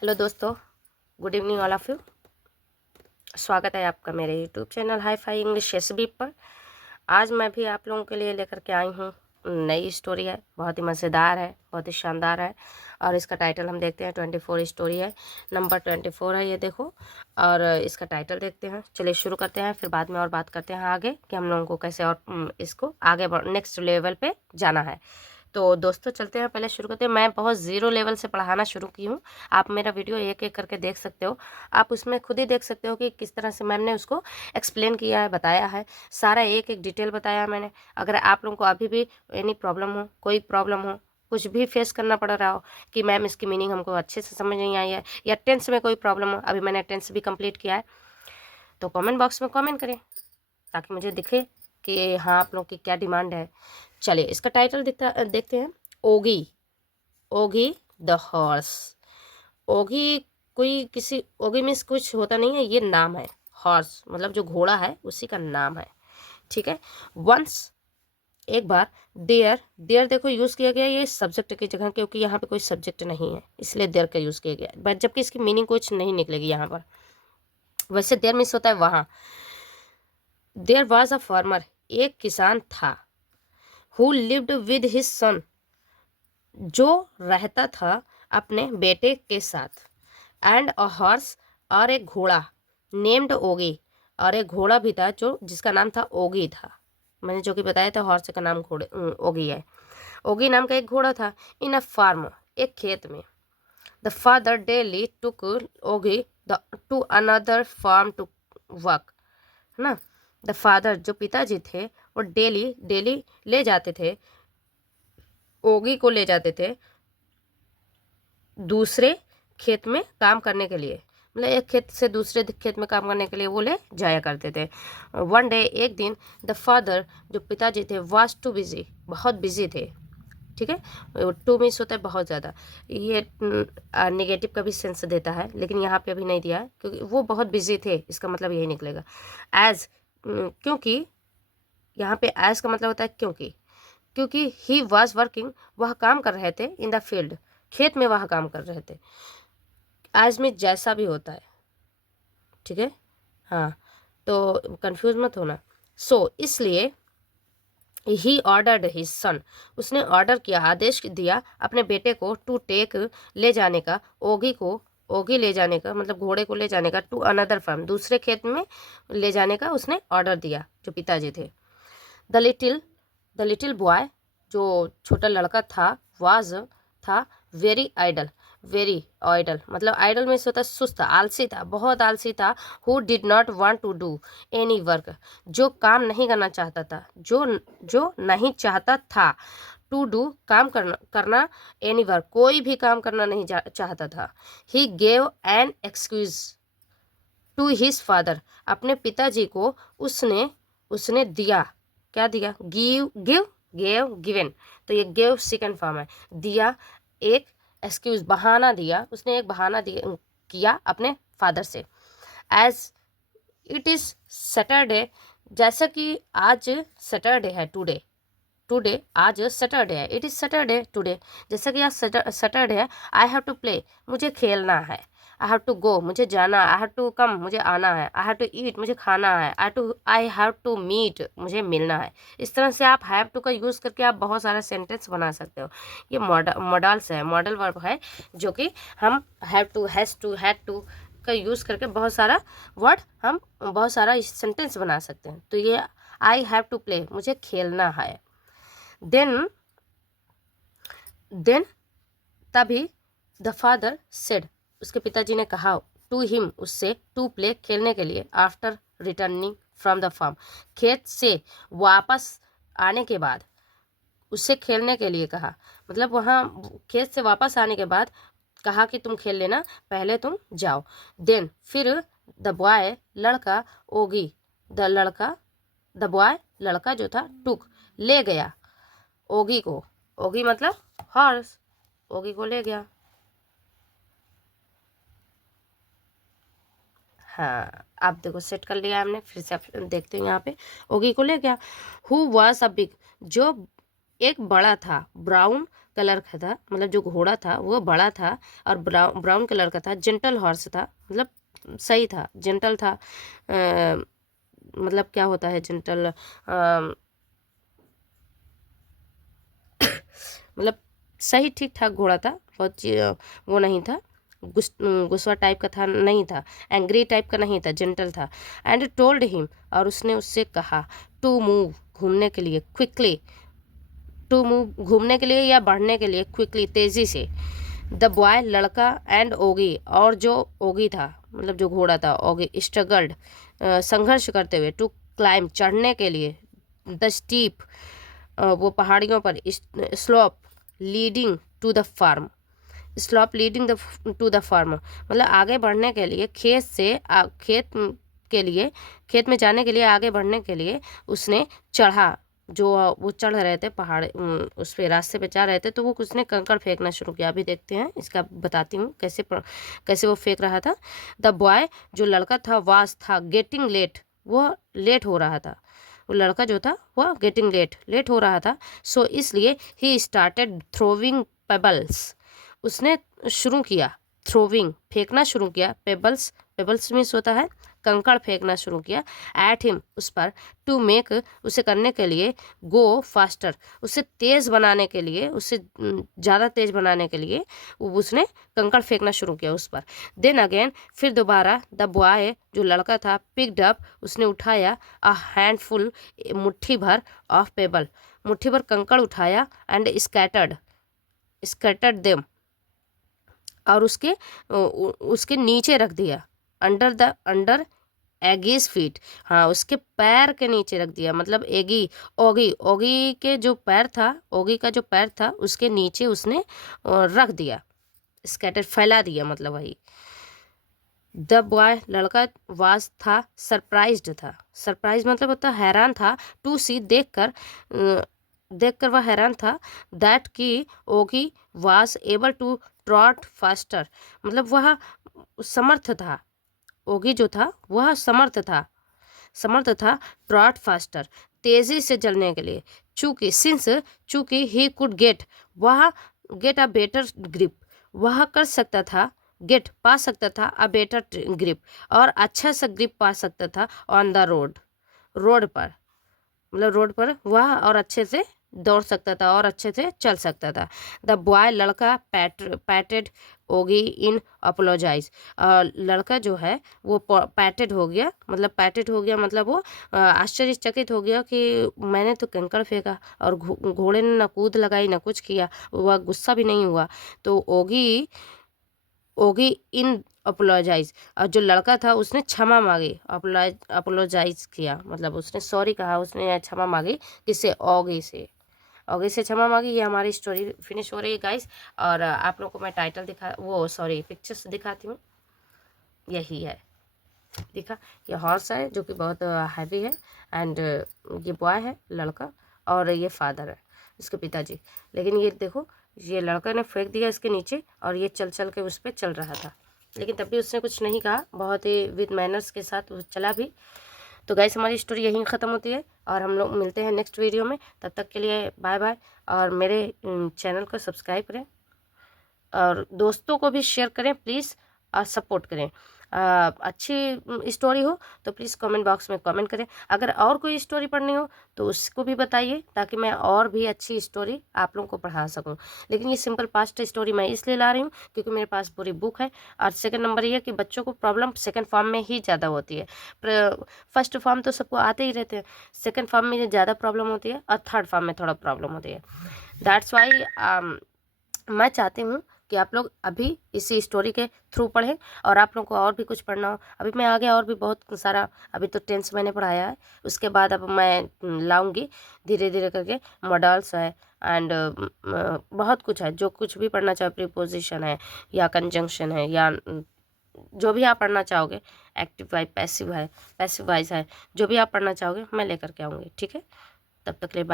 Hello दोस्तों, good evening all of you. स्वागत है आपका मेरे YouTube channel hi fi English SB पर। आज मैं भी आप लोगों के लिए लेकर के आई हूँ नई स्टोरी है, बहुत ही मज़ेदार है, बहुत ही शानदार है। और इसका टाइटल हम देखते हैं 24 स्टोरी है, नंबर 24 है ये देखो। और इसका टाइटल देखते हैं, चलिए शुरू करते हैं, फिर बाद में और बात करते हैं आगे कि हम लोगों को कैसे और इसको आगे नेक्स्ट लेवल पे जाना है। तो दोस्तों चलते हैं, पहले शुरू करते हैं। मैं बहुत ज़ीरो लेवल से पढ़ाना शुरू की हूँ। आप मेरा वीडियो एक एक करके देख सकते हो, आप उसमें खुद ही देख सकते हो कि किस तरह से मैम ने उसको एक्सप्लेन किया है, बताया है, सारा एक एक डिटेल बताया है मैंने। अगर आप लोगों को अभी भी एनी प्रॉब्लम हो, कोई प्रॉब्लम हो, कुछ भी फेस करना पड़ रहा हो कि मैम इसकी मीनिंग हमको अच्छे से समझ नहीं आई है, या टेंस में कोई प्रॉब्लम हो, अभी मैंने टेंस भी कंप्लीट किया है, तो कमेंट बॉक्स में कमेंट करें ताकि मुझे दिखे कि हाँ आप लोग की क्या डिमांड है। चलिए इसका टाइटल देखते हैं। ओगी, ओगी द हॉर्स। ओगी कोई किसी, ओगी मीन्स कुछ होता नहीं है, ये नाम है। हॉर्स मतलब जो घोड़ा है उसी का नाम है, ठीक है। वंस एक बार, देयर, देयर देखो यूज़ किया गया ये सब्जेक्ट की जगह, क्योंकि यहाँ पे कोई सब्जेक्ट नहीं है इसलिए देयर का यूज़ किया गया, बट जबकि इसकी मीनिंग कुछ नहीं निकलेगी यहाँ पर। वैसे देयर मीन्स होता है वहाँ। देयर वॉज अ फार्मर, एक किसान था। Who lived with his son, जो रहता था अपने बेटे के साथ। एंड अ हॉर्स, और एक घोड़ा। नेम्ड ओगी, और एक घोड़ा भी था जो जिसका नाम था ओगी था। मैंने जो कि बताया था हॉर्स का नाम घोड़े ओगी है। ओगी नाम का एक घोड़ा था। इन अ फार्म, एक खेत में। द फादर डेली टुक ओगी to another farm to work, है ना। द फादर जो पिताजी थे वो डेली डेली ले जाते थे, ओगी को ले जाते थे दूसरे खेत में काम करने के लिए। मतलब एक खेत से दूसरे खेत में काम करने के लिए वो ले जाया करते थे। वन डे, एक दिन, द फादर जो पिताजी थे वाज टू बिजी, बहुत बिजी थे, ठीक है। टू मीन्स होता है बहुत ज़्यादा, ये नेगेटिव का भी सेंस देता है, लेकिन यहाँ पे अभी नहीं दिया है क्योंकि वो बहुत बिजी थे, इसका मतलब यही निकलेगा। एज, क्योंकि यहाँ पे एज का मतलब होता है क्योंकि, क्योंकि ही वॉज वर्किंग, वह काम कर रहे थे, इन द फील्ड, खेत में वह काम कर रहे थे। एज में जैसा भी होता है, ठीक है, हाँ, तो कंफ्यूज मत होना। सो इसलिए ही ऑर्डर्ड हिज सन, उसने ऑर्डर किया, आदेश दिया अपने बेटे को, टू टेक, ले जाने का, ओगी को, ओगी ले जाने का मतलब घोड़े को ले जाने का, टू अनदर फार्म, दूसरे खेत में ले जाने का उसने ऑर्डर दिया जो पिताजी थे। The little, the little boy, जो छोटा लड़का था, वाज था, वेरी आइडल, वेरी आइडल मतलब आइडल में से होता है सुस्त, आलसी था, बहुत आलसी था। Who did not want to do any work, जो काम नहीं करना चाहता था, जो नहीं चाहता था, टू डू काम करना एनी वर्क, कोई भी काम करना नहीं चाहता था। He gave an excuse to his father, अपने पिताजी को उसने उसने दिया, क्या दिया, गिव, गेव, गिवन, तो ये गेव सेकंड फॉर्म है। दिया एक एक्सक्यूज, बहाना दिया, उसने एक बहाना दिया किया अपने फादर से। एज इट इज सैटरडे, जैसा कि आज सैटरडे है, टुडे, टुडे आज सैटरडे है, इट इज़ सैटरडे टुडे, जैसा कि आज सैटरडे है। आई हैव टू प्ले, मुझे खेलना है। आई हैव टू गो, मुझे जाना। आई हैव टू कम, मुझे आना है। आई हैव टू ईट, मुझे खाना है। आई हैव टू मीट, मुझे मिलना है। इस तरह से आप हैव टू का यूज़ करके आप बहुत सारा सेंटेंस बना सकते हो। ये मॉडल्स है, मॉडल वर्ब है, जो कि हम have to, has to, had to का यूज़ करके बहुत सारा वर्ड, हम बहुत सारा सेंटेंस बना सकते हैं। तो ये आई हैव टू प्ले, मुझे खेलना है। देन देन तभी, द फादर सेड, उसके पिताजी ने कहा, टू हिम, उससे, टू प्ले, खेलने के लिए, after returning from the farm, खेत से वापस आने के बाद उससे खेलने के लिए कहा। मतलब वहाँ खेत से वापस आने के बाद कहा कि तुम खेल लेना, पहले तुम जाओ। देन फिर, द बॉय, लड़का, ओगी, द लड़का, द बॉय, लड़का जो था, टुक, ले गया ओगी को, ओगी मतलब हॉर्स, ओगी को ले गया। हाँ, आप देखो सेट कर लिया हमने, फिर से आप देखते हैं यहाँ पे, ओगी को ले गया। हु वाज अ बिग, जो एक बड़ा था, ब्राउन कलर का था, मतलब जो घोड़ा था वो बड़ा था और ब्राउन कलर का था। जेंटल हॉर्स था, मतलब सही था, जेंटल था। मतलब क्या होता है जेंटल, मतलब सही ठीक ठाक घोड़ा था, बहुत वो नहीं था, गुस्सा टाइप का था नहीं था, एंग्री टाइप का नहीं था, जेंटल था। एंड टोल्ड हिम, और उसने उससे कहा, टू मूव, घूमने के लिए, क्विकली, टू मूव घूमने के लिए या बढ़ने के लिए, क्विकली तेजी से। द बॉय लड़का एंड ओगी, और जो ओगी था मतलब जो घोड़ा था, ओगी स्ट्रगल्ड संघर्ष करते हुए, टू क्लाइम चढ़ने के लिए, द स्टीप वो पहाड़ियों पर, slope leading to the farm, slope leading the to the farm, मतलब आगे बढ़ने के लिए, खेत से के लिए, खेत में जाने के लिए, आगे बढ़ने के लिए उसने चढ़ा, जो वो चढ़ रहे थे पहाड़, उस पे रास्ते पे जा रहे थे, तो वो उसने कंकड़ फेंकना शुरू किया। अभी देखते हैं, इसका बताती हूँ कैसे वो फेंक रहा था। द बॉय जो लड़का था, वास था, गेटिंग लेट, वो लेट हो रहा था, वो लड़का जो था वह गेटिंग लेट हो रहा था। सो इसलिए ही स्टार्टेड थ्रोविंग पेबल्स, उसने शुरू किया, थ्रोविंग फेंकना शुरू किया, पेबल्स मीन्स होता है कंकड़ फेंकना शुरू किया, एट हिम उस पर, टू मेक उसे करने के लिए, गो फास्टर उसे तेज बनाने के लिए, उसे ज़्यादा तेज बनाने के लिए उसने कंकड़ फेंकना शुरू किया उस पर। देन अगेन, फिर दोबारा, द बॉय जो लड़का था, पिक्ड अप उसने उठाया, अ हैंडफुल मुट्ठी भर, ऑफ पेबल मुट्ठी भर कंकड़ उठाया, एंड स्कैटर्ड देम और उसके नीचे रख दिया, अंडर एगीज फीट, हाँ उसके पैर के नीचे रख दिया, मतलब ओगी के जो पैर था, ओगी का जो पैर था उसके नीचे उसने रख दिया, स्कैटर फैला दिया, मतलब वही। द बॉय लड़का वाज था, सरप्राइज मतलब होता हैरान था, टू सी देखकर वह हैरान था, दैट की Oggy was able to trot faster, मतलब वह समर्थ था, ओगी जो था वह समर्थ था ट्रॉट फास्टर, तेजी से चलने के लिए, चूंकि he could get a better grip, वह कर सकता था, पा सकता था, अ बेटर ग्रिप, और अच्छा सा ग्रिप पा सकता था, ऑन द रोड पर, मतलब रोड पर वह और अच्छे से दौड़ सकता था और अच्छे से चल सकता था। द बॉय लड़का पैटेड ओगी इन अपोलोजाइज, लड़का जो है वो पैटेड हो गया मतलब वो आश्चर्यचकित हो गया कि मैंने तो कंकड़ फेंका और घोड़े ने ना कूद लगाई ना कुछ किया, वह गुस्सा भी नहीं हुआ। तो ओगी इन अपोलोजाइज, और जो लड़का था उसने क्षमा मांगी, अपोलोजाइज किया, मतलब उसने सॉरी कहा, उसने क्षमा मांगी, किससे, ओगी से क्षमा मांगी। ये हमारी स्टोरी फिनिश हो रही है गाइस, और आप लोगों को मैं टाइटल पिक्चर्स दिखाती हूँ। यही है, दिखा, ये हॉर्स है जो कि बहुत हैवी है, एंड ये बॉय है लड़का, और ये फादर है इसके पिताजी। लेकिन ये देखो, ये लड़का ने फेंक दिया इसके नीचे, और ये चल चल के उस पर चल रहा था, लेकिन तब भी उसने कुछ नहीं कहा, बहुत ही विद मैनर्स के साथ वो चला भी। तो गाइस हमारी स्टोरी यहीं ख़त्म होती है, और हम लोग मिलते हैं नेक्स्ट वीडियो में। तब तक के लिए बाय बाय, और मेरे चैनल को सब्सक्राइब करें और दोस्तों को भी शेयर करें प्लीज़, और सपोर्ट करें। अच्छी स्टोरी हो तो प्लीज़ कमेंट बॉक्स में कमेंट करें। अगर और कोई स्टोरी पढ़नी हो तो उसको भी बताइए, ताकि मैं और भी अच्छी स्टोरी आप लोगों को पढ़ा सकूं। लेकिन ये सिंपल पास्ट स्टोरी मैं इसलिए ला रही हूँ क्योंकि मेरे पास पूरी बुक है। और सेकंड नंबर ये है कि बच्चों को प्रॉब्लम सेकंड फॉर्म में ही ज़्यादा होती है। फर्स्ट फॉर्म तो सबको आते ही रहते हैं, सेकेंड फॉर्म में ज़्यादा प्रॉब्लम होती है, और थर्ड फॉर्म में थोड़ा प्रॉब्लम होती है। दैट्स वाई मैं चाहती हूँ कि आप लोग अभी इसी स्टोरी के थ्रू पढ़ें, और आप लोगों को और भी कुछ पढ़ना हो, अभी मैं आगे और भी बहुत सारा, अभी तो 10th मैंने पढ़ाया है, उसके बाद अब मैं लाऊंगी धीरे धीरे करके। मॉडल्स है एंड बहुत कुछ है, जो कुछ भी पढ़ना चाहो, प्रीपोजिशन है या कंजंक्शन है, या जो भी आप पढ़ना चाहोगे, एक्टिव वाइज पैसिव वाइज है, जो भी आप पढ़ना चाहोगे मैं लेकर के आऊँगी, ठीक है। तब तक ले बाय।